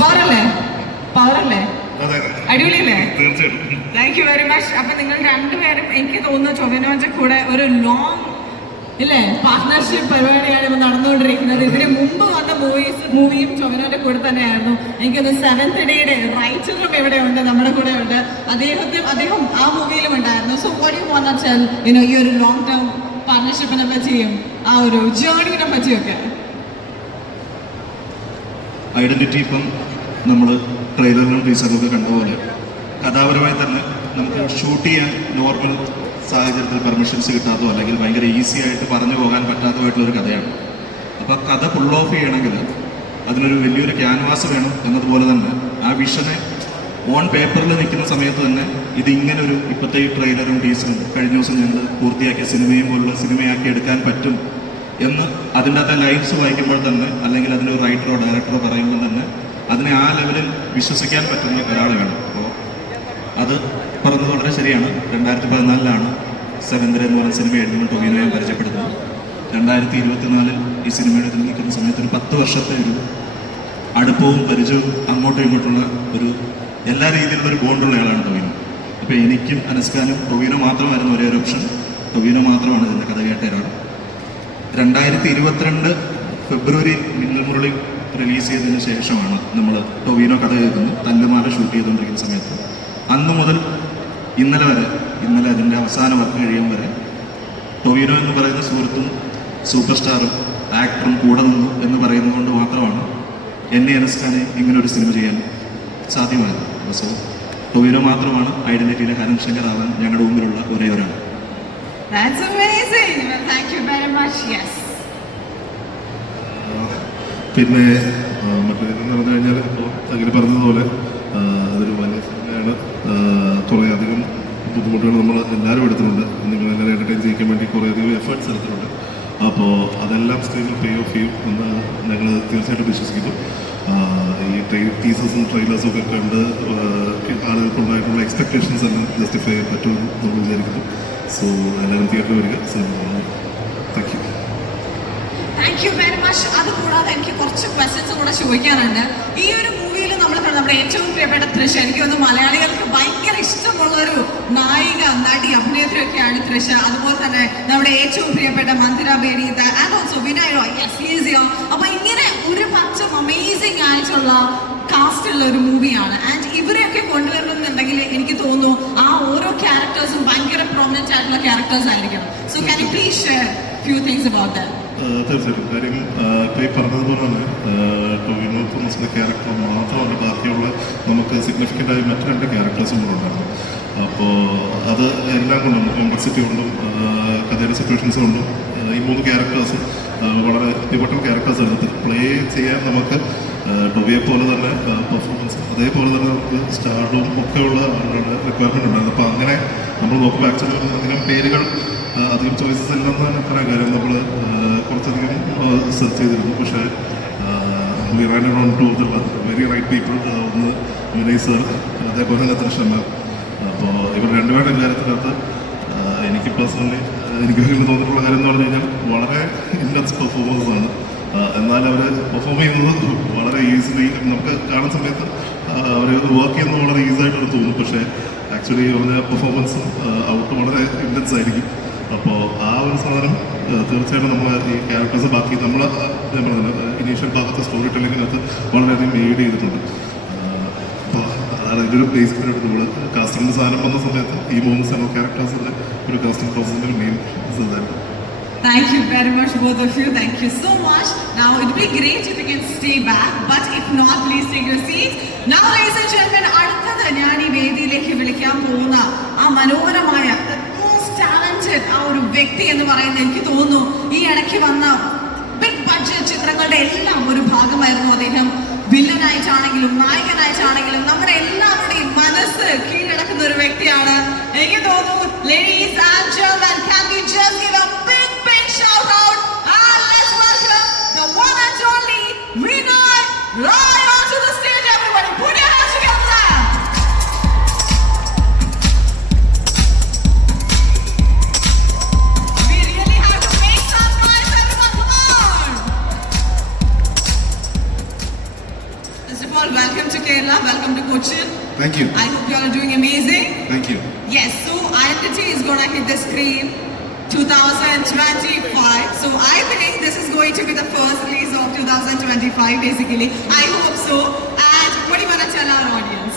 പവറല്ലേ പവറല്ലേ അടിപൊളിയല്ലേ? Thank you very much. അപ്പൊ നിങ്ങൾ രണ്ടുപേരും എനിക്ക് തോന്നുന്നു ടൊവിനോന്റെ കൂടെ ഒരു ലോങ് ഇല്ലേ പാർട്ട്ണർഷിപ്പ് പരിപാടിയാണ് ഇപ്പൊ നടന്നുകൊണ്ടിരിക്കുന്നത്. ഇതിന് മുമ്പ് വന്ന മൂവിയും ടൊവിനോന്റെ കൂടെ തന്നെയായിരുന്നു. എനിക്കൊന്ന് സെവൻത് ഡേയുടെ റൈറ്ററും ഇവിടെ ഉണ്ട്, നമ്മുടെ കൂടെ ഉണ്ട്. അദ്ദേഹം ആ മൂവിയിലും ഉണ്ടായിരുന്നു. So what you want to tell ഈ ഒരു ലോങ് ടേം പാർട്ട്ണർഷിപ്പിനെ പറ്റിയും ആ ഒരു ജേർണിനെ പറ്റിയൊക്കെ? ഐഡന്റിറ്റി ഇപ്പം നമ്മൾ ട്രെയിലറിലും ടീച്ചറിലൊക്കെ കണ്ടപോലെ കഥാപരമായി തന്നെ നമുക്ക് ഷൂട്ട് ചെയ്യാൻ നോർമൽ സാഹചര്യത്തിൽ പെർമിഷൻസ് കിട്ടാത്തോ അല്ലെങ്കിൽ ഭയങ്കര ഈസി ആയിട്ട് പറഞ്ഞു പോകാൻ പറ്റാത്തതായിട്ടുള്ളൊരു കഥയാണ്. അപ്പോൾ കഥ ഫുൾ ഓഫ് ചെയ്യണമെങ്കിൽ അതിനൊരു വലിയൊരു ക്യാൻവാസ് വേണം. എന്നതുപോലെ തന്നെ ആ വിഷനെ ഓൺ പേപ്പറിൽ നിൽക്കുന്ന സമയത്ത് തന്നെ ഇതിങ്ങനെ ഒരു ഇപ്പോഴത്തെ ഈ ട്രെയിലറും ടീസറും കഴിഞ്ഞ ദിവസം ഞങ്ങൾ പൂർത്തിയാക്കിയ സിനിമയും പോലുള്ള സിനിമയാക്കി എടുക്കാൻ പറ്റും എന്ന് അതിൻ്റെ അകത്തെ ലൈൻസ് വായിക്കുമ്പോൾ തന്നെ അല്ലെങ്കിൽ അതിനൊരു റൈറ്ററോ ഡയറക്ടറോ പറയുമ്പോൾ തന്നെ അതിനെ ആ ലെവലിൽ വിശ്വസിക്കാൻ പറ്റുന്ന ഒരാൾ വേണം. അപ്പോൾ അത് പറഞ്ഞത് വളരെ ശരിയാണ്. 2014 സെവന്തര എന്ന് പറയുന്ന സിനിമ എഴുതുമ്പോൾ ടൊവിനോയെ പരിചയപ്പെടുന്നത്. 2024 ഈ സിനിമയുടെ ഇതിൽ നിൽക്കുന്ന സമയത്ത് ഒരു 10 വർഷത്തെ ഒരു അടുപ്പവും പരിചയവും അങ്ങോട്ടും ഇങ്ങോട്ടുള്ള ഒരു എല്ലാ രീതിയിലുള്ള ഒരു ബോണ്ടുള്ള ആളാണ് ടൊവിനോ. അപ്പോൾ എനിക്കും അനസ്കാനും ടൊവിനോ മാത്രമായിരുന്നു ഒരേ ഒരു ഓപ്ഷൻ. ടൊവിനോ മാത്രമാണ് ഇതിൻ്റെ കഥ കേട്ട ഒരാൾ. 2022 ഫെബ്രുവരി മിന്നൽ മുരളി റിലീസ് ചെയ്തതിന് ശേഷമാണ് നമ്മൾ ടൊവിനോ കഥ കേൾക്കുന്നത്. തല്ലുമാല ഷൂട്ട് ചെയ്തുകൊണ്ടിരിക്കുന്ന സമയത്ത് അന്ന് മുതൽ ഇന്നലെ അതിൻ്റെ അവസാന വർക്ക് കഴിയാൻ വരെ ടൊവിനോ എന്ന് പറയുന്ന സുഹൃത്തും സൂപ്പർ സ്റ്റാറും ആക്ടറും കൂടെ നിന്നു എന്ന് പറയുന്നത് കൊണ്ട് മാത്രമാണ് എന്നെ അനസ്കാനെ ഇങ്ങനൊരു സിനിമ ചെയ്യാൻ സാധ്യമായത്. സോ ടൊവിനോ മാത്രമാണ് ഐഡന്റിറ്റിയിലെ ഹരൺ ശങ്കർ ആവാൻ ഞങ്ങളുടെ മുമ്പിലുള്ള ഒരേ ഒരാൾ. That's amazing. Well, thank you very much. Yes. പിന്നെ മറ്റേതെന്ന് പറഞ്ഞു കഴിഞ്ഞാൽ ഇപ്പോൾ അങ്ങനെ പറഞ്ഞതുപോലെ അതൊരു വലിയ സിനിമയാണ്. കുറേയധികം ബുദ്ധിമുട്ടുകൾ നമ്മൾ എല്ലാവരും എടുത്തിട്ടുണ്ട്. നിങ്ങളെല്ലാവരും എൻ്റർടൈൻ ചെയ്യിക്കാൻ വേണ്ടി കുറേയധികം എഫേർട്സ് എടുത്തിട്ടുണ്ട്. അപ്പോൾ അതെല്ലാം സ്ക്രീനിൽ പേ ഓഫ് ചെയ്യും എന്ന് ഞങ്ങൾ തീർച്ചയായിട്ടും വിശ്വസിക്കുന്നു. ഈ ടീസേഴ്സും ട്രെയിലേഴ്സും ഒക്കെ കണ്ട് ആളുകൾക്കുണ്ടായിട്ടുള്ള എക്സ്പെക്ടേഷൻസ് എല്ലാം ജസ്റ്റിഫൈ ചെയ്യാൻ പറ്റുമെന്ന് നമ്മൾ വിചാരിക്കുന്നു. സോ എല്ലാവരും തിയേറ്ററിൽ വരിക. Thank you. Thank you very much. അതുകൂടാതെ എനിക്ക് കുറച്ച് ക്വസ്റ്റ്യൻസ് കൂടെ ചോദിക്കാനുണ്ട്. ഈ ഒരു മൂവിയിൽ നമ്മുടെ ഏറ്റവും പ്രിയപ്പെട്ട തൃഷ, എനിക്ക് തോന്നുന്നു മലയാളികൾക്ക് ഭയങ്കര ഇഷ്ടമുള്ള ഒരു നായിക നടി അഭിനേത്രിയൊക്കെയാണ് തൃഷ. അതുപോലെ തന്നെ നമ്മുടെ ഏറ്റവും പ്രിയപ്പെട്ട മന്ദിര ബേഡി ആൻഡ് ഓൾസോ വിനായക. അപ്പൊ ഇങ്ങനെ ഒരു പച്ചം അമേസിംഗ് ആയിട്ടുള്ള കാസ്റ്റ് ഉള്ള ഒരു മൂവിയാണ്. ആൻഡ് ഇവരെയൊക്കെ കൊണ്ടുവരണമെന്നുണ്ടെങ്കിൽ എനിക്ക് തോന്നുന്നു ആ ഓരോ ക്യാരക്ടേഴ്സും ഭയങ്കര പ്രോമിനന്റ് ആയിട്ടുള്ള ക്യാരക്ടേഴ്സ് ആയിരിക്കണം. So can you please share few things about that? തീർച്ചയായിട്ടും. കാര്യം ഇപ്പോൾ ഈ പറഞ്ഞതുപോലെ തന്നെ ടൊവിനോ തോമസിൻ്റെ ക്യാരക്ടർ മാത്രമല്ല, ബാക്കിയുള്ള നമുക്ക് സിഗ്നിഫിക്കൻ്റ് ആയി മറ്റു 2 ക്യാരക്ടേഴ്സും കൂടെ ഉണ്ടായിരുന്നു. അപ്പോൾ അത് എല്ലാം കൊണ്ടും കോംപ്ലക്സിറ്റി കൊണ്ടും കഥയുടെ സിറ്റുവേഷൻസ് കൊണ്ടും ഈ 3 ക്യാരക്ടേഴ്സും വളരെ പിവട്ടൽ ക്യാരക്ടേഴ്സ് എടുത്ത് പ്ലേ ചെയ്യാൻ നമുക്ക് ടൊവിയെ പോലെ തന്നെ പെർഫോമൻസ് അതേപോലെ തന്നെ നമുക്ക് സ്റ്റാർഡും ഒക്കെയുള്ള ആളുകളുടെ റിക്വയർമെൻറ്റ് ഉണ്ടായിരുന്നു. അപ്പോൾ അങ്ങനെ നമ്മൾ നോക്കുമ്പോൾ ആക്ച്വലി അധികം പേരുകൾ അധികം ചോയ്സസ് ഇല്ലെന്ന് തന്നെ പറയാൻ കാര്യം നമ്മൾ കുറച്ചധികം സെർച്ച് ചെയ്തിരുന്നു. പക്ഷേ we ran around to the very right people. ഒന്ന് വിനയ് സർ, അതേപോലെ തന്നെ തൃഷമ്മ. അപ്പോൾ ഇവർ രണ്ടുപേരുടെ കാര്യത്തിനകത്ത് എനിക്ക് പേഴ്സണലി എനിക്ക് തോന്നിയിട്ടുള്ള കാര്യം എന്ന് പറഞ്ഞു കഴിഞ്ഞാൽ വളരെ ഇൻറ്റൻസ് പെർഫോമൻസാണ്. എന്നാൽ അവർ പെർഫോം ചെയ്യുന്നത് വളരെ ഈസിലി നമുക്ക് കാണുന്ന സമയത്ത് അവർ വർക്ക് ചെയ്യുന്നത് വളരെ ഈസിയായിട്ട് തോന്നും. പക്ഷേ ആക്ച്വലി അവരുടെ പെർഫോമൻസ് ഔട്ട് വളരെ ഇൻറ്റൻസ് ആയിരിക്കും. അപ്പോൾ ആ ഒരു സാധനം തീർച്ചയായിട്ടും നമ്മൾ ഈ ക്യാരക്ടേഴ്സ് ബാക്കി നമ്മൾ ഇനീഷ്യൽ ഭാഗത്തെ സ്റ്റോറി ടെല്ലിങ്ങിനകത്ത് വളരെയധികം എയ്ഡ് ചെയ്തിട്ടുണ്ട്. അപ്പോൾ അതാണ് ഇതിൻ്റെ ഒരു ബേസിക്കായിട്ട് നമ്മൾ കാസ്റ്റിംഗ് സാധനം വന്ന സമയത്ത് ഈ 3 സെൻട്രൽ ക്യാരക്ടേഴ്സിൻ്റെ ഒരു കാസ്റ്റിംഗ് പ്രോസസ്സിൻ്റെ മെയിൻ ഇതായിരുന്നു. Thank you very much, both of you. Thank you so much. Now, it would be great if you can stay back, but if not, please take your seats. Now, ladies and gentlemen, അടുത്തത് ഞാൻ ഈ വേദിയിലേക്ക് വിളിക്കാൻ പോകുന്ന ആ മനോഹരമായ most talented ആ ഒരു വ്യക്തി എന്ന് പറയുന്നത് എനിക്ക് തോന്നുന്നു ഈ ഇടയ്ക്ക് വന്ന ബിഗ് ബഡ്ജറ്റ് ചിത്രങ്ങളുടെ എല്ലാം ഒരു ഭാഗമായിരുന്നു അദ്ദേഹം. വില്ലനായിട്ടാണെങ്കിലും നായകനായിട്ടാണെങ്കിലും നമ്മുടെ എല്ലാവരുടെയും മനസ്സ് കീഴടക്കുന്ന ഒരു വ്യക്തിയാണ്. എനിക്ക് തോന്നുന്നു ladies and gentlemen, can we just give a big shout out and let's welcome the one and only Vinay Rai onto the stage. Everybody put your hands together. We really have to make some noise, everyone. Come on. First of all, welcome to Kerala, welcome to Cochin. Thank you. I hope you all are doing amazing. Thank you. Yes, so Identity is gonna hit the screen 2025. So I think this is going to be the first release of 2025 basically. I hope so. And what do you wanna tell our audience?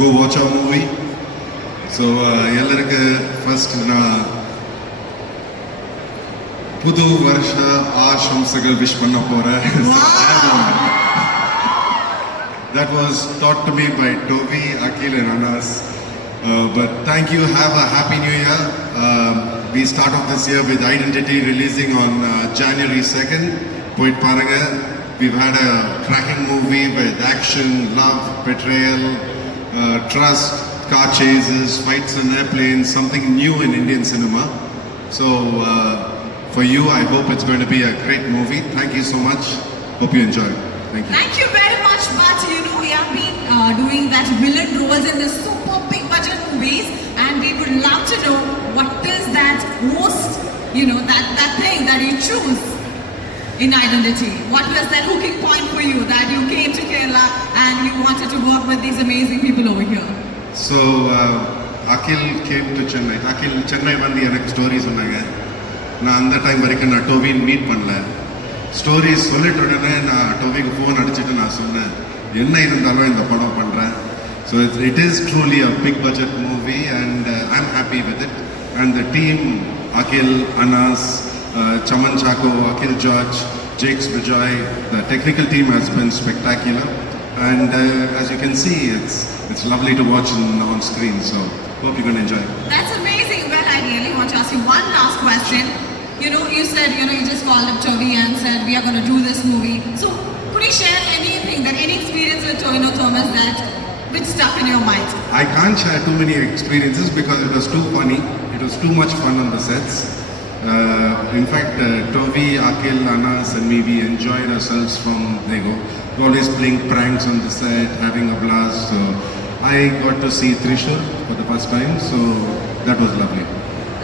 Go watch our movie. So ಎಲ್ಲರಿಗೆ first ನಾ புது வருஷ ஆசம்சைகள் wish பண்ண போறேன். That was taught to me by Toby, Akhil and Anas. But thank you. Have a happy new year. We start off this year with Identity releasing on January 2nd. Poit Paranga. We've had a cracking movie with action, love, betrayal, trust, car chases, fights on airplanes, something new in Indian cinema. So for you, I hope it's going to be a great movie. Thank you so much. Hope you enjoy. Thank you. Thank you very much. But you know, we have been doing that villain roles in the super big budget movies, and we would love to know what is that most, you know, that thing that you choose in Identity. What was that hooking point for you that you came to Kerala and you wanted to work with these amazing people over here? So Akhil came to Chennai. Akhil Chennai வந்து எனக்கு story சொன்னாங்க. நான் அந்த time வரைக்கும் நான் டோவின் meet பண்ணல. Stories சொல்லிட்டு உடனே நான் டோவிக்கு ஃபோன் அடிச்சுட்டு நான் சொன்னேன் என்ன இருந்தாலும் இந்த படம் பண்ணுறேன். So it is truly a big budget movie and I am happy with it. And the team Akhil, Anas, Chaman Chako, Akhil George, Jakes Vijay, the technical team has been spectacular. And as you can see, it's lovely to watch on screen. So hope you're going to enjoy it. That's amazing. Well, I really want to ask you one last question. You know, you said, you know, you just called up Toby and said, we are going to do this movie. So could you share anything, that any experience with Tovino Thomas that which stuck in your mind? I can't share too many experiences because it was too funny. It was too much fun on the sets. In fact, Toby, Akhil, Anas and me, we enjoyed ourselves from Nego. Always playing pranks on the set, having a blast. So I got to see Trishul for the first time, so that was lovely.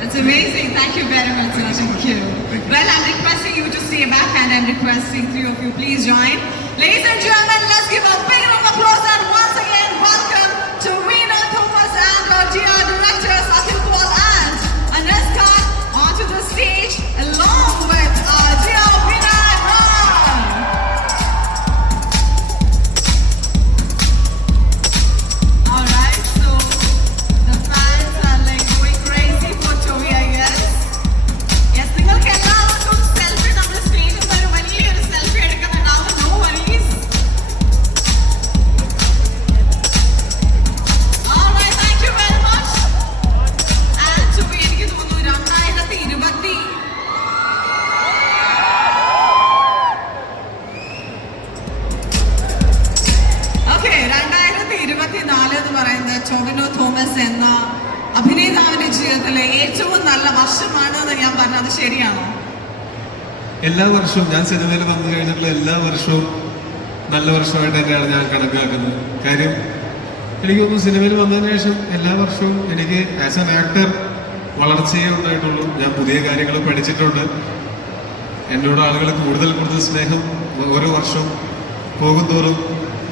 That's amazing. Thank you very much, sir. Thank you. Thank you. Well, I'm requesting you to stay back and I'm requesting three of you please join. Ladies and gentlemen, let's give a big round of applause and once again welcome to Tovino Thomas and our dear directors Akhil Paul and Anas Khan onto the stage along with our dear Vinay Ram. Alright, so the fans are like going crazy for Toby, I guess. Yes, നിങ്ങൾക്ക് എല്ലാവർക്കും selfie നമ്മുടെ സ്റ്റേജിൽ ഒരു വലിയൊരു selfie എടുക്കുന്നുണ്ടാവും. No worries. Alright, thank you very much. And Toby, എനിക്ക് തോന്നുന്നു 2020 okay 2024 എന്ന് പറയുന്നത് ടൊവിനോ തോമസ് എന്ന അഭിനേതാവിന്റെ ജീവിതത്തിലെ ഏറ്റവും നല്ല വർഷമാണെന്ന് ഞാൻ പറഞ്ഞത് ശരിയാണോ? എല്ലാ വർഷവും ഞാൻ സിനിമയിൽ വന്നു കഴിഞ്ഞിട്ടുള്ള എല്ലാ വർഷവും നല്ല വർഷമായിട്ട് തന്നെയാണ് ഞാൻ കണക്കാക്കുന്നത്. കാര്യം എനിക്ക് തോന്നുന്നു സിനിമയിൽ വന്നതിന് ശേഷം എല്ലാ വർഷവും എനിക്ക് ആസ് എൻ ആക്ടർ വളർച്ചയേ ഉണ്ടായിട്ടുള്ളൂ. ഞാൻ പുതിയ കാര്യങ്ങൾ പഠിച്ചിട്ടുണ്ട്. എന്നോട് ആളുകൾ കൂടുതൽ സ്നേഹം ഓരോ വർഷവും പോകുന്തോറും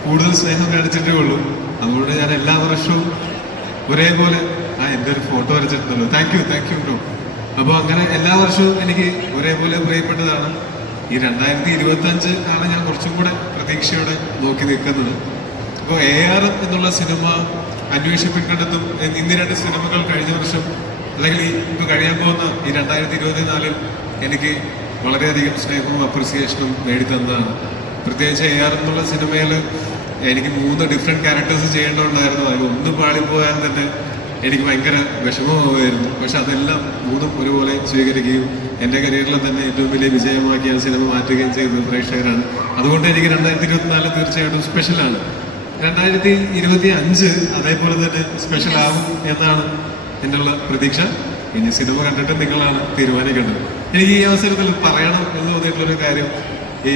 കൂടുതൽ സ്നേഹം കാണിച്ചിട്ടേ ഉള്ളൂ. അതുകൊണ്ട് ഞാൻ എല്ലാ വർഷവും ഒരേപോലെ എൻ്റെ ഒരു ഫോട്ടോ വരച്ചിട്ടുണ്ടല്ലോ. Thank you bro. അപ്പോൾ അങ്ങനെ എല്ലാ വർഷവും എനിക്ക് ഒരേപോലെ പ്രിയപ്പെട്ടതാണ്. ഈ 2025 ആണ് ഞാൻ കുറച്ചും കൂടെ പ്രതീക്ഷയോടെ നോക്കി നിൽക്കുന്നത്. അപ്പോൾ AR എന്നുള്ള സിനിമ, അന്വേഷിപ്പിൻ കണ്ടെത്തും എന്നീ 2 സിനിമകൾ കഴിഞ്ഞ വർഷം അല്ലെങ്കിൽ ഇപ്പോൾ കഴിയാൻ പോകുന്ന ഈ 2024 എനിക്ക് വളരെയധികം സ്നേഹവും അപ്രിസിയേഷനും നേടിത്തന്നതാണ്. പ്രത്യേകിച്ച് AR എന്നുള്ള സിനിമയിൽ എനിക്ക് 3 ഡിഫറെൻറ്റ് ക്യാരക്ടേഴ്സ് ചെയ്യേണ്ടതുണ്ടായിരുന്നു. അത് ഒന്ന് പാളിപ്പോയാൽ തന്നെ എനിക്ക് ഭയങ്കര വിഷമമാവുമായിരുന്നു. പക്ഷെ അതെല്ലാം 3ഉം ഒരുപോലെ സ്വീകരിക്കുകയും എൻ്റെ കരിയറിൽ തന്നെ ഏറ്റവും വലിയ വിജയമാക്കി ആ സിനിമ മാറ്റുകയും ചെയ്തത് പ്രേക്ഷകരാണ്. അതുകൊണ്ട് എനിക്ക് 2024 തീർച്ചയായിട്ടും സ്പെഷ്യലാണ്. 2025 അതേപോലെ തന്നെ സ്പെഷ്യൽ ആവും എന്നാണ് എന്നുള്ള പ്രതീക്ഷ. ഇനി സിനിമ കണ്ടിട്ട് നിങ്ങളാണ് തീരുമാനിക്കേണ്ടത്. എനിക്ക് ഈ അവസരത്തിൽ പറയണം എന്ന് തോന്നിയിട്ടുള്ളൊരു കാര്യം, ഈ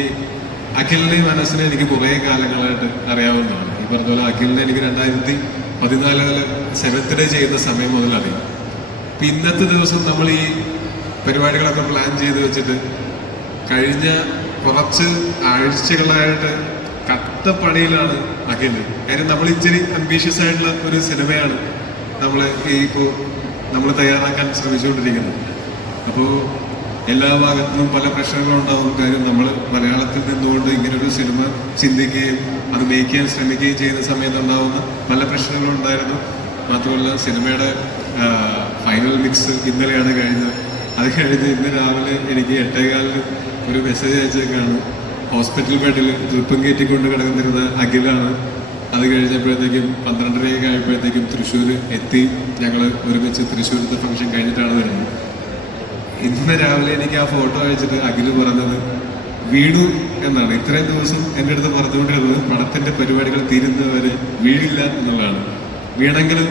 അഖിലിനെയും മനസ്സിനെ എനിക്ക് കുറേ കാലങ്ങളായിട്ട് അറിയാവുന്നതാണ്. ഈ പറഞ്ഞ പോലെ അഖിലിനെ എനിക്ക് 2014 7th ഡേ ചെയ്യുന്ന സമയം മുതൽ അറിയാം. അപ്പം ഇന്നത്തെ ദിവസം നമ്മൾ ഈ പരിപാടികളൊക്കെ പ്ലാൻ ചെയ്ത് വെച്ചിട്ട് കഴിഞ്ഞ കുറച്ച് ആഴ്ചകളായിട്ട് അട്ടപ്പണിയിലാണ് അഖില്. കാര്യം നമ്മൾ ഇച്ചിരി അംബീഷ്യസ് ആയിട്ടുള്ള ഒരു സിനിമയാണ് നമ്മൾ തയ്യാറാക്കാൻ ശ്രമിച്ചുകൊണ്ടിരിക്കുന്നത്. അപ്പോൾ എല്ലാ ഭാഗത്തുനിന്നും പല പ്രശ്നങ്ങളും ഉണ്ടാവും. കാര്യം നമ്മൾ മലയാളത്തിൽ നിന്നുകൊണ്ട് ഇങ്ങനൊരു സിനിമ ചിന്തിക്കുകയും അത് മേക്ക് ചെയ്യാൻ ശ്രമിക്കുകയും ചെയ്യുന്ന സമയത്ത് ഉണ്ടാകുന്ന പല പ്രശ്നങ്ങളും ഉണ്ടായിരുന്നു. മാത്രമല്ല സിനിമയുടെ ഫൈനൽ മിക്സ് ഇന്നലെയാണ് കഴിഞ്ഞത്. അത് കഴിഞ്ഞ് ഇന്ന് രാവിലെ എനിക്ക് 8:15 ഒരു മെസ്സേജ് അയച്ചേക്കാണ്. ഹോസ്പിറ്റൽ ബെഡിൽ ട്രിപ്പും കയറ്റിക്കൊണ്ട് കിടന്നിരുന്ന അഖിലാണ്. അത് കഴിഞ്ഞപ്പോഴത്തേക്കും 12:30 ആയപ്പോഴത്തേക്കും തൃശ്ശൂർ എത്തി. ഞങ്ങൾ ഒരുമിച്ച് തൃശ്ശൂരത്തെ ഫംഗ്ഷൻ കഴിഞ്ഞിട്ടാണ് വരുന്നത്. ഇന്ന് രാവിലെ എനിക്ക് ആ ഫോട്ടോ അയച്ചിട്ട് അഖില് പറഞ്ഞത് വീണു എന്നാണ്. ഇത്രയും ദിവസം എൻ്റെ അടുത്ത് പറഞ്ഞുകൊണ്ടിരുന്നത് പടത്തിൻ്റെ പരിപാടികൾ തീരുന്നവരെ വീഴില്ല എന്നുള്ളതാണ്. വീണെങ്കിലും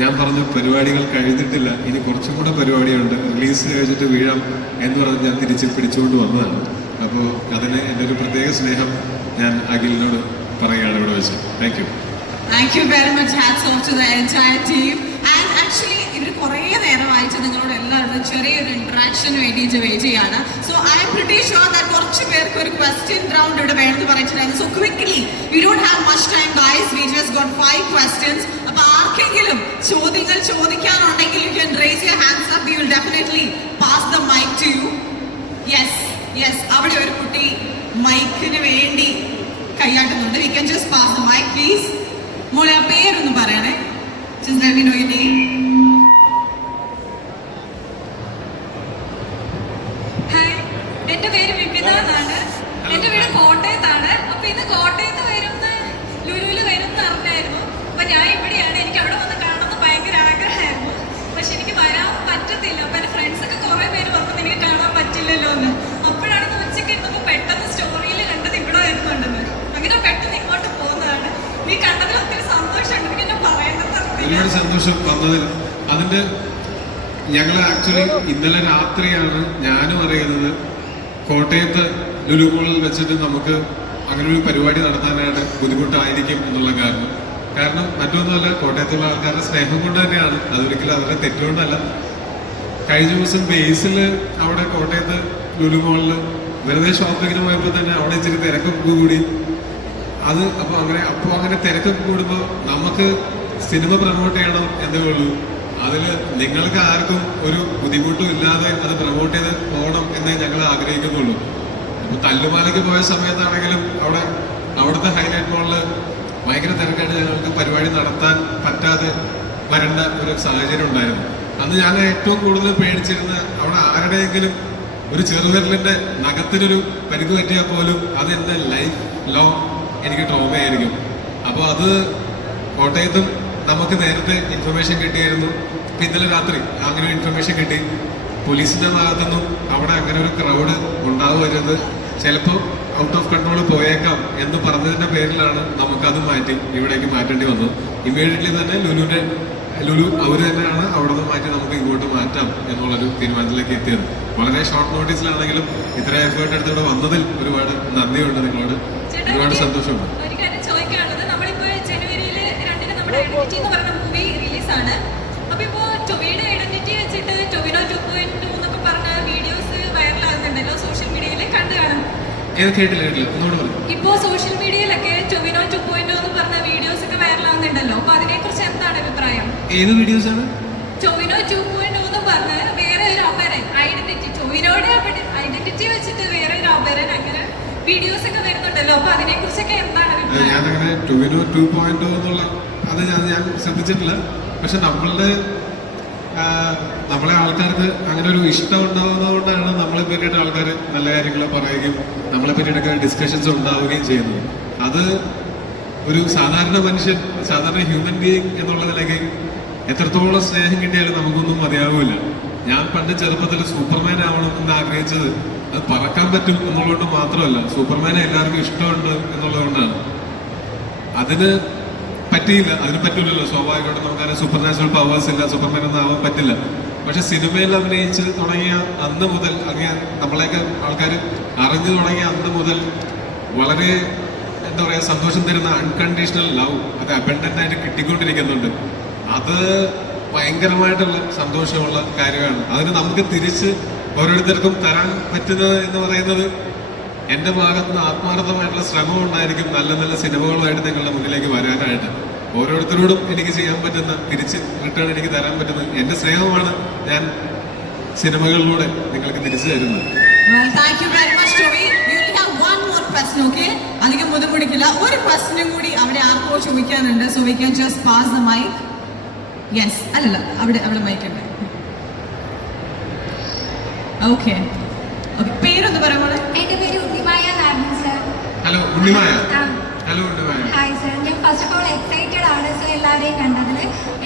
ഞാൻ പറഞ്ഞു പരിപാടികൾ കഴിഞ്ഞിട്ടില്ല, ഇനി കുറച്ചും കൂടെ പരിപാടിയുണ്ട്, റിലീസ് കഴിച്ചിട്ട് വീഴാം എന്ന് പറഞ്ഞ് ഞാൻ തിരിച്ച് പിടിച്ചുകൊണ്ട് വന്നതാണ്. അപ്പോൾ അതിന് എൻ്റെ ഒരു പ്രത്യേക സ്നേഹം ഞാൻ അഖിലിനോട് പറയുകയാണ് ഇവിടെ വെച്ച്. Thank you. Thank you very much. Hats off to the entire team. And actually ഇവർ കുറേ നേരമായിട്ട് നിങ്ങളോട് എല്ലാവരും ചെറിയൊരു ഇന്ററാക്ഷന് വേണ്ടിയിട്ട് വെയിറ്റ് ചെയ്യാണ്. So I'm pretty sure that കുറച്ച് പേർക്ക് ഒരു ക്വസ്റ്റ്യൻ റൗണ്ട് ഇവിടെ വേണമെന്ന് പറഞ്ഞിട്ടുണ്ടായിരുന്നു. So quickly, we don't have much time guys, we just got 5 questions. അപ്പോൾ ആർക്കെങ്കിലും ചോദ്യങ്ങൾ ചോദിക്കാനുണ്ടെങ്കിൽ you can raise your hands up. We will definitely pass the mic to you. Yes, അവിടെ ഒരു കുട്ടി മൈക്കിന് വേണ്ടി കൈയാട്ടുന്നുണ്ട്. We can just pass the mic please. മോളെ ആ പേരൊന്നും പറയണേ. Just let me know your name. Hi, എൻ്റെ പേര് വിപിത എന്നാണ്. എൻ്റെ വീട് കോട്ടയത്താണ്. അപ്പൊ ഇന്ന് കോട്ടയത്ത് വരുന്ന ലുലുവിൽ വരുന്ന അറിഞ്ഞായിരുന്നു. അപ്പൊ ഞാൻ ഇവിടെയാണ്. എനിക്ക് അവിടെ വന്ന് കാണുന്നത് ഭയങ്കര ആഗ്രഹമായിരുന്നു. പക്ഷെ എനിക്ക് വരാൻ പറ്റത്തില്ല. അപ്പൊ എൻ്റെ ഫ്രണ്ട്സ് ഒക്കെ കുറെ പേര് വന്നു നിനക്ക് കാണാൻ പറ്റില്ലല്ലോ എന്ന്. അപ്പോഴാണ് ഉച്ചയ്ക്ക് ഇരുന്നപ്പോൾ പെട്ടെന്ന് സ്റ്റോറിയിൽ കണ്ടത് ഇവിടെ വരുന്നുണ്ടെന്ന്. അങ്ങനെ പെട്ടെന്ന് ഇങ്ങോട്ട് പോകുന്നതാണ്. നീ കണ്ടതിൽ ഒത്തിരി സന്തോഷമുണ്ട്. എനിക്ക് എന്നെ പറയേണ്ടത് ഒരുപാട് സന്തോഷം വന്നതിൽ. അതിൻ്റെ ഞങ്ങൾ ആക്ച്വലി ഇന്നലെ രാത്രിയാണ് ഞാനും അറിയുന്നത് കോട്ടയത്ത് ലുലു മോളിൽ വെച്ചിട്ട് നമുക്ക് അങ്ങനെ ഒരു പരിപാടി നടത്താനായിട്ട് ബുദ്ധിമുട്ടായിരിക്കും എന്നുള്ള കാരണം മറ്റൊന്നുമല്ല, കോട്ടയത്തുള്ള ആൾക്കാരുടെ സ്നേഹം കൊണ്ട് തന്നെയാണ്. അതൊരിക്കലും അവരുടെ തെറ്റുകൊണ്ടല്ല. കഴിഞ്ഞ ദിവസം ബേസിൽ അവിടെ കോട്ടയത്ത് ലുലു മോളിൽ വെറുതെ ഷോപ്പിങ്ങിന് പോയപ്പോൾ തന്നെ അവിടെ ഇച്ചിരി തിരക്കൊക്കെ കൂടി. അത് അപ്പോൾ അങ്ങനെ തിരക്കൊക്കെ കൂടുമ്പോൾ നമുക്ക് സിനിമ പ്രൊമോട്ട് ചെയ്യണം എന്നേ ഉള്ളൂ. അതിൽ നിങ്ങൾക്ക് ആർക്കും ഒരു ബുദ്ധിമുട്ടും ഇല്ലാതെ അത് പ്രൊമോട്ട് ചെയ്ത് പോകണം എന്നേ ഞങ്ങൾ ആഗ്രഹിക്കുന്നുള്ളൂ. അപ്പോൾ തല്ലുമാലയ്ക്ക് പോയ സമയത്താണെങ്കിലും അവിടുത്തെ ഹൈലൈറ്റ് മോളിൽ ഭയങ്കര തിരക്കായിട്ട് ഞങ്ങൾക്ക് പരിപാടി നടത്താൻ പറ്റാതെ വരേണ്ട ഒരു സാഹചര്യം ഉണ്ടായിരുന്നു. അന്ന് ഞാൻ ഏറ്റവും കൂടുതൽ പേടിച്ചിരുന്ന അവിടെ ആരുടെയെങ്കിലും ഒരു ചെറുവിരലിൻ്റെ നഖത്തിനൊരു പരിധി പറ്റിയാൽ പോലും അത് എൻ്റെ ലൈഫ് ലോങ് എനിക്ക് ട്രോമയായിരിക്കും. അപ്പോൾ അത് കോട്ടയത്തും നമുക്ക് നേരത്തെ ഇൻഫർമേഷൻ കിട്ടിയായിരുന്നു. ഇന്നലെ രാത്രി അങ്ങനെ ഒരു ഇൻഫർമേഷൻ കിട്ടി. പോലീസിൻ്റെ ഭാഗത്തുനിന്നും അവിടെ അങ്ങനെ ഒരു ക്രൗഡ് ഉണ്ടാവുമരുത്, ചിലപ്പോൾ ഔട്ട് ഓഫ് കൺട്രോൾ പോയേക്കാം എന്ന് പറഞ്ഞതിൻ്റെ പേരിലാണ് നമുക്കത് മാറ്റി ഇവിടേക്ക് മാറ്റേണ്ടി വന്നത്. ഇമ്മീഡിയറ്റ്ലി തന്നെ ലുലു അവർ തന്നെയാണ് അവിടെ നിന്ന് മാറ്റി നമുക്ക് ഇങ്ങോട്ട് മാറ്റാം എന്നുള്ളൊരു തീരുമാനത്തിലേക്ക് എത്തിയത്. വളരെ ഷോർട്ട് നോട്ടീസിലാണെങ്കിലും ഇത്ര എഫേർട്ട് എടുത്ത് ഇവിടെ വന്നതിൽ ഒരുപാട് നന്ദിയുണ്ട് നിങ്ങളോട്. ഒരുപാട് സന്തോഷമുണ്ട്. ഒരു കാര്യം ചോദിക്കാനുള്ളത്, നമ്മളിപ്പോ ജനുവരിയിൽ 2-ന് നമ്മുടെ ഐഡന്റിറ്റി എന്ന് പറയുന്ന മൂവി റിലീസാണ്. അപ്പൊ ഇപ്പോ ടൊവിയുടെ ഐഡന്റിറ്റി വെച്ചിട്ട് ടൊവിനോ 2.2 എന്നൊക്കെ പറഞ്ഞ വീഡിയോസ് വൈറലാകുന്നുണ്ടല്ലോ സോഷ്യൽ മീഡിയയിൽ കണ്ടു കാണും. കേട്ടില്ല ഒന്നുകൂടെ പറയും. ഇപ്പോ സോഷ്യൽ മീഡിയയിലൊക്കെ ടൊവിനോ 2.2 എന്ന് പറഞ്ഞ വീഡിയോസ് ഒക്കെ വൈറലാകുന്നുണ്ടല്ലോ. അപ്പൊ അതിനെ കുറിച്ച് എന്താണ് അഭിപ്രായം? ഏത് വീഡിയോസ് ആണ്? ടൊവിനോ 2.2 എന്ന് പറഞ്ഞ വേറെ ഒരു അപരൻ ഐഡന്റിറ്റി, ടൊവിനോയുടെ ഐഡന്റിറ്റി വെച്ചിട്ട് വേറെ ഒരു അപരൻ അങ്ങനെ വീഡിയോസ് ഒക്കെ വരുന്നുണ്ടല്ലോ. അപ്പൊ അതിനെ കുറിച്ചൊക്കെ എന്താണ് അഭിപ്രായം? ഞാനങ്ങനെ ടൊവിനോ 2.0 എന്നുള്ള അത് ഞാൻ ശ്രദ്ധിച്ചിട്ടില്ല. പക്ഷെ നമ്മളെ ആൾക്കാർക്ക് അങ്ങനെ ഒരു ഇഷ്ടം ഉണ്ടാകുന്നത് കൊണ്ടാണ് നമ്മളെ പറ്റിയിട്ട് ആൾക്കാർ നല്ല കാര്യങ്ങൾ പറയുകയും നമ്മളെ പറ്റിയിട്ടൊക്കെ ഡിസ്കഷൻസ് ഉണ്ടാവുകയും ചെയ്യുന്നത്. അത് ഒരു സാധാരണ മനുഷ്യൻ, സാധാരണ ഹ്യൂമൻ ബീയിങ് എന്നുള്ളതിലേക്ക് എത്രത്തോളം സ്നേഹം കിട്ടിയാലും നമുക്കൊന്നും മതിയാവില്ല. ഞാൻ പണ്ട് ചെറുപ്പത്തിൽ സൂപ്പർമാൻ ആവണം എന്ന് ആഗ്രഹിച്ചത് അത് പറക്കാൻ പറ്റും എന്നുള്ളതുകൊണ്ട് മാത്രമല്ല, സൂപ്പർമാനെ എല്ലാവർക്കും ഇഷ്ടമുണ്ട് എന്നുള്ളതുകൊണ്ടാണ്. അതിന് പറ്റിയില്ല, അതിന് പറ്റില്ലല്ലോ. സ്വാഭാവികമായിട്ടും നമുക്കതിന് സൂപ്പർ നാച്ചുറൽ പവേഴ്സ് ഇല്ല, സൂപ്പർമാൻ ഒന്നും ആവാൻ പറ്റില്ല. പക്ഷെ സിനിമയിൽ അഭിനയിച്ച് തുടങ്ങിയ അന്ന് മുതൽ, അങ്ങനെ നമ്മളെയൊക്കെ ആൾക്കാർ അറിഞ്ഞു തുടങ്ങിയ അന്ന് മുതൽ വളരെ എന്താ പറയുക സന്തോഷം തരുന്ന അൺകണ്ടീഷണൽ ലവ് അത് അബണ്ടന്റ് ആയിട്ട് കിട്ടിക്കൊണ്ടിരിക്കുന്നുണ്ട്. അത് ഭയങ്കരമായിട്ടുള്ള സന്തോഷമുള്ള കാര്യമാണ്. അതിന് നമുക്ക് തിരിച്ച് ഓരോരുത്തർക്കും തരാൻ പറ്റുന്നത് എന്ന് പറയുന്നത് എൻ്റെ ഭാഗത്തുനിന്ന് ആത്മാർത്ഥമായിട്ടുള്ള ശ്രമം ഉണ്ടായിരിക്കും നല്ല നല്ല സിനിമകളുമായിട്ട് നിങ്ങളുടെ മുന്നിലേക്ക് വരാനായിട്ട്. ഓരോരുത്തരോടും എനിക്ക് ചെയ്യാൻ പറ്റുന്ന തിരിച്ച് റിട്ടേൺ എനിക്ക് തരാൻ പറ്റുന്ന എൻ്റെ സ്നേഹമാണ് ഞാൻ സിനിമകളിലൂടെ നിങ്ങൾക്ക് തിരിച്ചു തരുന്നത്. Well, thank you very much, Toby. We will have one more question, okay? അധികം ബുദ്ധിമുട്ടിക്കില്ല. ഒരു ക്വസ്റ്റ്യനും കൂടി അവിടെ ആർക്കോ ചോദിക്കാനുണ്ട്. So we can just pass the mic. Yes, അല്ലല്ല, അവിടെ മൈക്ക് ഉണ്ട്. Okay. Okay. പേരൊന്ന് പറയാമോ? എൻ്റെ പേര് Unnimaya Narayanan sir. Hello Unnimaya. Hello Unnimaya. Hi sir. ഞാൻ ഫസ്റ്റ് ഓഫ് ഓൾ എക്സൈറ്റഡ് ആണ് സർ എല്ലാവരെയും കണ്ടതിൽ.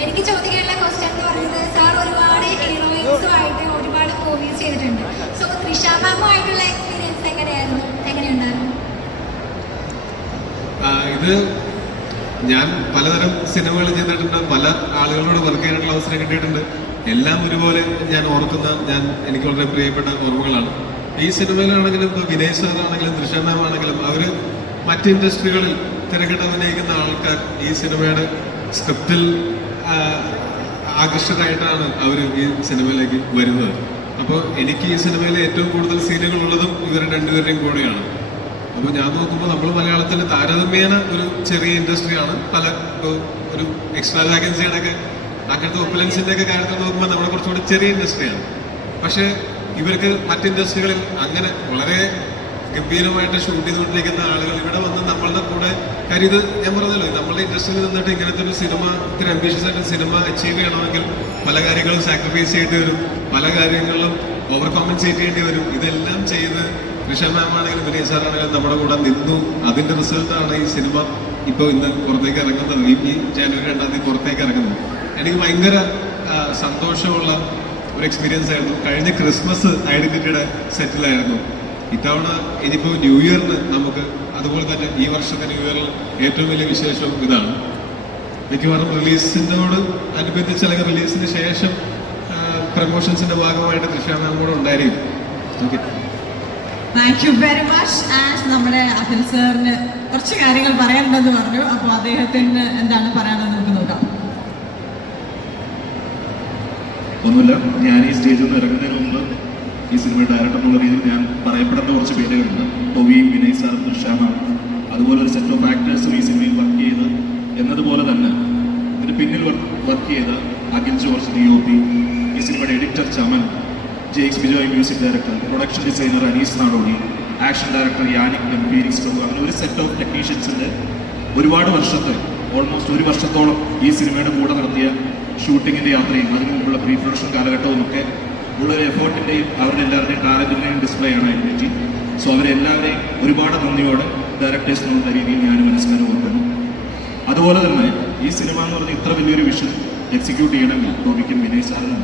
എനിക്ക് ചോദിക്കാനുള്ള ക്വസ്റ്റ്യൻ എന്ന് പറയുന്നത്, സാർ ഒരുപാട് ഹീറോയിൻസുമായിട്ട് ഒരുപാട് മൂവീസ് ചെയ്തിട്ടുണ്ട്. സോ തൃഷ മാമുമായിട്ടുള്ള എക്സ്പീരിയൻസ് എങ്ങനെയുണ്ടായിരുന്നു? ഇത് ഞാൻ പലതരം സിനിമകൾ ചെയ്തിട്ടുണ്ട്, പല ആളുകളോട് വർക്ക് ചെയ്യാനുള്ള അവസരം കിട്ടിയിട്ടുണ്ട്. എല്ലാം ഒരുപോലെ ഞാൻ ഓർക്കുന്ന എനിക്ക് വളരെ പ്രിയപ്പെട്ട ഓർമ്മകളാണ്. ഈ സിനിമയിലാണെങ്കിലും ഇപ്പോൾ വിനയ് സാറാണെങ്കിലും തൃഷ മാം ആണെങ്കിലും അവർ മറ്റ് ഇൻഡസ്ട്രികളിൽ തിരക്കിട്ട് അഭിനയിക്കുന്ന ആൾക്കാർ ഈ സിനിമയുടെ സ്ക്രിപ്റ്റിൽ ആകർഷകരായിട്ടാണ് അവർ ഈ സിനിമയിലേക്ക് വരുന്നത്. അപ്പോൾ എനിക്ക് ഈ സിനിമയിൽ ഏറ്റവും കൂടുതൽ സീനുകൾ ഉള്ളതും ഇവർ രണ്ടുപേരുടെയും കൂടെയാണ്. അപ്പോൾ ഞാൻ നോക്കുമ്പോൾ നമ്മൾ മലയാളത്തിൽ താരതമ്യേന ഒരു ചെറിയ ഇൻഡസ്ട്രിയാണ്. ഒരു എക്സ്ട്രാ വാക്കൻസിയുടെ ഒക്കെ അങ്ങനത്തെ ഒപ്പുലൻസിൻ്റെ ഒക്കെ കാര്യത്തിൽ നോക്കുമ്പോൾ നമ്മൾ കുറച്ചുകൂടി ചെറിയ ഇൻഡസ്ട്രിയാണ്. പക്ഷേ ഇവർക്ക് മറ്റ് ഇൻഡസ്ട്രികളിൽ അങ്ങനെ വളരെ ഗംഭീരമായിട്ട് ഷൂട്ട് ചെയ്തുകൊണ്ടിരിക്കുന്ന ആളുകൾ ഇവിടെ വന്ന് നമ്മളുടെ കൂടെ, കാര്യം ഇത് ഞാൻ പറഞ്ഞല്ലോ, നമ്മളുടെ ഇൻഡസ്ട്രിയിൽ നിന്നിട്ട് ഇങ്ങനത്തെ ഒരു സിനിമ, ഇത്ര അംബീഷ്യസ് ആയിട്ട് സിനിമ അച്ചീവ് ചെയ്യണമെങ്കിൽ പല കാര്യങ്ങളും സാക്രിഫൈസ് ചെയ്യേണ്ടി വരും, പല കാര്യങ്ങളിലും ഓവർ കോമ്പൻസേറ്റ് ചെയ്യേണ്ടി വരും. ഇതെല്ലാം ചെയ്ത് തൃഷ മാം ആണെങ്കിലും വിനയ് സാറാണെങ്കിലും നമ്മുടെ കൂടെ നിന്നു. അതിൻ്റെ റിസൾട്ടാണ് ഈ സിനിമ ഇപ്പോൾ ഇന്ന് പുറത്തേക്ക് ഇറങ്ങുന്നത്. ഈ ജനുവരി 2-ാം തീയതി പുറത്തേക്ക് ഇറങ്ങുന്നത്. എനിക്ക് ഭയങ്കര സന്തോഷമുള്ള ഒരു എക്സ്പീരിയൻസ് ആയിരുന്നു. കഴിഞ്ഞ ക്രിസ്മസ് ഐഡന്റിറ്റിയുടെ സെറ്റിലായിരുന്നു. ഇത്തവണ ഇനിയിപ്പോൾ ന്യൂ ഇയറിന് നമുക്ക് അതുപോലെ തന്നെ ഈ വർഷത്തെ ന്യൂ ഇയറിൽ ഏറ്റവും വലിയ വിശേഷം ഇതാണ്. മിക്കവാറും റിലീസിനോട് അനുബന്ധിച്ച് അല്ലെങ്കിൽ റിലീസിന് ശേഷം പ്രമോഷൻസിന്റെ ഭാഗമായിട്ട് തൃഷ മാം കൂടെ ഉണ്ടായിരിക്കും. Okay, thank you very much. And നമ്മുടെ അഖിൽ സാറിന് കുറച്ച് കാര്യങ്ങൾ പറയാനുണ്ടെന്ന് പറഞ്ഞു. അപ്പോൾ അദ്ദേഹത്തിന് എന്താണ് പറയാനുള്ളത് നമുക്ക് നോക്കാം. ഒന്നുമില്ല, ഞാൻ ഈ സ്റ്റേജിൽ നിന്ന് ഇറങ്ങുന്നതിന് മുമ്പ് ഈ സിനിമ ഡയറക്ടർ എന്നുള്ള രീതിയിൽ ഞാൻ പറയപ്പെടേണ്ട കുറച്ച് പേരുകളുണ്ട്. ടോബി, വിനയ് സാർ, തൃഷ മാം, അതുപോലെ ഒരു സെറ്റ് ഓഫ് ആക്ടേഴ്സും ഈ സിനിമയിൽ വർക്ക് ചെയ്ത് എന്നതുപോലെ തന്നെ ഇതിന് പിന്നിൽ വർക്ക് ചെയ്ത അഖിൽ ജോർജ് DOP, ഈ സിനിമയുടെ editor Chaman, JX Bijoy music director, production designer Anees Nadodi, action director Yannick M, Phoenix ടോബ്, അങ്ങനെ ഒരു സെറ്റ് ഓഫ് ടെക്നീഷ്യൻസിൻ്റെ ഒരുപാട് വർഷത്തെ, ഓൾമോസ്റ്റ് ഒരു വർഷത്തോളം ഈ സിനിമയുടെ കൂടെ നടത്തിയ ഷൂട്ടിങ്ങിൻ്റെ യാത്രയും അതിന് മുമ്പുള്ള പ്രീ പ്രൊഡക്ഷൻ കാലഘട്ടവും ഒക്കെ ഉള്ളൊരു എഫേർട്ടിൻ്റെയും അവരുടെ എല്ലാവരുടെയും ടാലൻറ്റിൻ്റെയും ഡിസ്പ്ലേ ആണ് ഐഡന്റിറ്റി. സോ അവരെല്ലാവരെയും ഒരുപാട് നന്ദിയോടെ ഡയറക്ടേഴ്സ് എന്നുള്ള രീതിയിൽ ഞാൻ മനസ്സിലാക്കി ഓർക്കുന്നു. അതുപോലെ തന്നെ ഈ സിനിമ എന്ന് പറഞ്ഞാൽ ഇത്ര വലിയൊരു വിഷൻ എക്സിക്യൂട്ട് ചെയ്യണമെങ്കിൽ ടോബിക്കും വിനയ് സാറിനും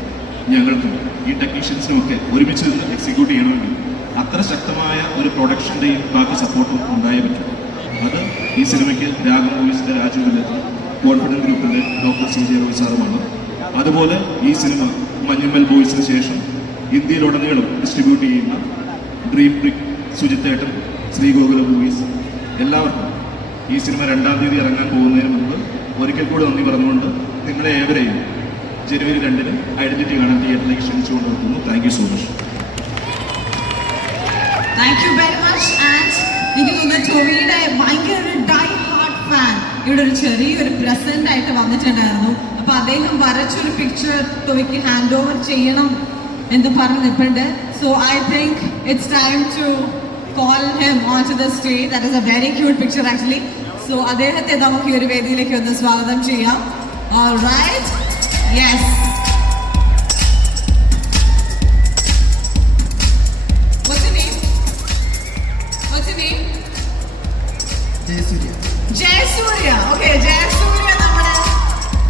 ഞങ്ങൾക്കും ഈ ടെക്നീഷ്യൻസിനുമൊക്കെ ഒരുമിച്ച് നിന്ന് എക്സിക്യൂട്ട് ചെയ്യണമെങ്കിൽ അത്ര ശക്തമായ ഒരു പ്രൊഡക്ഷൻ്റെയും ബാക്കി സപ്പോർട്ടും ഉണ്ടായേ പറ്റും. അത് ഈ സിനിമയ്ക്ക് രാഗം മൂവീസിൻ്റെ രാജു വില്ലത്ത്, കോൺഫിഡൻറ്റ് ഗ്രൂപ്പിൻ്റെ ഡോക്ടർ CJ റോയ് സാറുമാണ്. അതുപോലെ ഈ സിനിമ മഞ്ഞുമ്മൽ ബോയ്സിന് ശേഷം ഇന്ത്യയിലുടനീളം ഡിസ്ട്രിബ്യൂട്ട് ചെയ്യുന്ന ഡ്രീം ബ്രിക്, സുജിത്തേട്ടൻ, ശ്രീഗോകുല മൂവീസ്, എല്ലാവർക്കും ഈ സിനിമ 2-ാം തീയതി ഇറങ്ങാൻ പോകുന്നതിന് മുമ്പ് ഒരിക്കൽ കൂടി നന്ദി പറഞ്ഞുകൊണ്ട് നിങ്ങളെ ഏവരെയും ജനുവരി 2-ന് ഐഡന്റിറ്റി കാണാൻ തിയേറ്ററിലേക്ക് ക്ഷണിച്ചുകൊണ്ട് നിർത്തുന്നു. Thank you so much. Thank you very much. And എനിക്ക് തോന്നുന്നു ടോബിയുടെ ഭയങ്കര ഒരു ഡൈ ഹാർട്ട് ഫാൻ ഇവിടെ ഒരു ചെറിയൊരു പ്രസന്റ് ആയിട്ട് വന്നിട്ടുണ്ടായിരുന്നു. അപ്പൊ അദ്ദേഹം വരച്ചൊരു പിക്ചർ ടോബിക്ക് ഹാൻഡ് ഓവർ ചെയ്യണം എന്ന് പറഞ്ഞ് നിൽപ്പുണ്ട്. So I think it's time to call him on to the stage. That is a very cute picture actually. So അദ്ദേഹത്തെ നമുക്ക് ഈ ഒരു വേദിയിലേക്ക് ഒന്ന് സ്വാഗതം ചെയ്യാം. Alright, yes. Jayasurya. Okay, Jayasurya നമ്മുടെ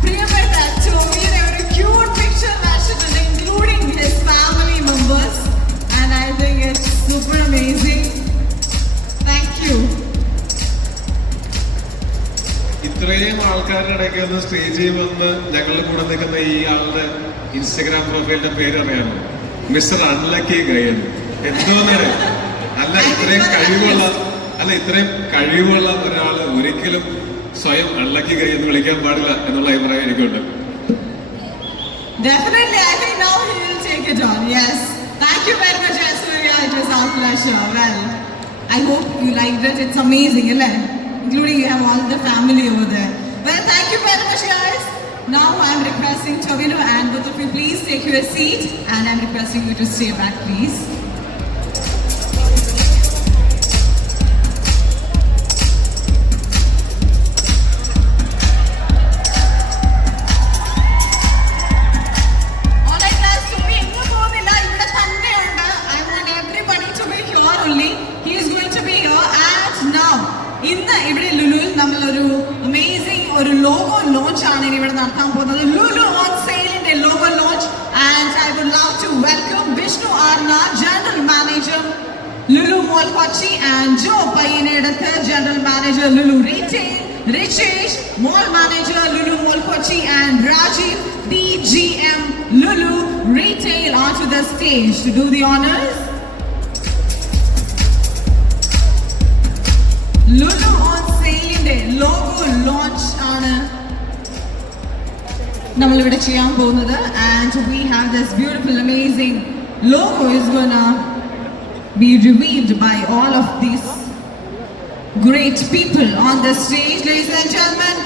പ്രിയപ്പെട്ട ടോബിയുടെ ഒരു ക്യൂട്ട് പിക്ചർ വരച്ചിട്ടുണ്ട്, including his family members. And I think it's super amazing. Thank you. ഇത്രയും ആൾക്കാരുടെ ഇടയ്ക്ക് ഒന്ന് സ്റ്റേജിൽ വന്ന് ഞങ്ങളുടെ കൂടെ നിൽക്കുന്ന ഈ ആളുടെ ഇൻസ്റ്റഗ്രാം പ്രൊഫൈലിന്റെ പേര് അറിയാമോ? Mister unlucky ഗയൻ. എന്തോന്നേരം അല്ല, ഇത്രയും കഴിവുള്ള ഒരാൾ ഒരിക്കലും സ്വയം അൺലക്കി ഗയൻ എന്ന് വിളിക്കാൻ പാടില്ല എന്നുള്ള അഭിപ്രായം എനിക്കുണ്ട്. Definitely, I think now he will take it on. Yes. Thank you very much, Asurya. It was our pleasure. Well, I hope you liked it. It's amazing, right? Including you have all the family over there. Well, thank you very much, guys. Now I'm requesting Tovino and both of you please take your seat, and I'm requesting you to stay back, please. Alright, guys, Tobi എങ്ങും പോകുന്നില്ല, ഇവിടെ തന്നെയുണ്ട്. I want everybody to be here only. He is going to be here. And now, ഇന്ന് ഇവിടെ ലുലുവിൽ നമ്മളൊരു amazing ഒരു logo launch ആണ് ഇനി ഇവിടെ നടത്താൻ പോകുന്നത്. ലുലു ഓൺ സെയിലിന്റെ logo launch. And I would love to welcome Vishnu Arna, general manager Lulu mall Kochi, and Jo Payyanedath, general manager Lulu retail, Richesh, mall manager Lulu mall Kochi, and Rajeev, DGM Lulu Retail onto the stage to do the honors. Lulu on sale logo launch ആണ് നമ്മൾ ഇവിടെ ചെയ്യാൻ പോകുന്നത്. And we have this beautiful amazing logo is gonna be revealed by all of these great people on the stage. Ladies and gentlemen,